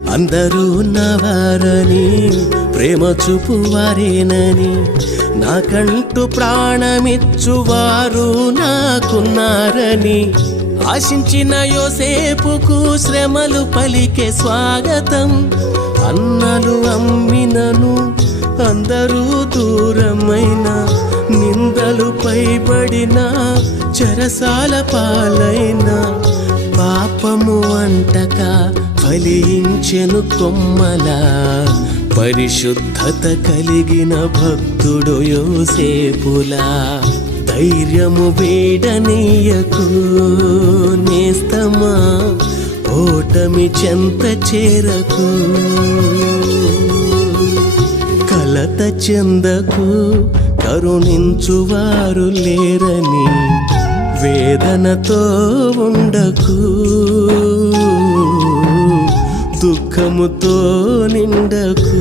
అందరూ ఉన్నవారని ప్రేమ చూపువారేనని నాకంటూ ప్రాణమిచ్చువారు నాకున్నారని ఆశించిన యోసేపుకు శ్రమలు పలికే స్వాగతం. అన్నలు అమ్మినను అందరూ దూరమైన నిందలు పైబడిన చెరసాల పాలైన పాపము అంటక ఫలించెను కొమ్మలా పరిశుద్ధత కలిగిన భక్తుడు యోసేపులా. ధైర్యము వీడనీయకు నేస్తమా ఓటమి చెంత చేరకు. కలత చెందకు కరుణించువారు లేరని వేదనతో ఉండకు దుఃఖముతో నిండకు.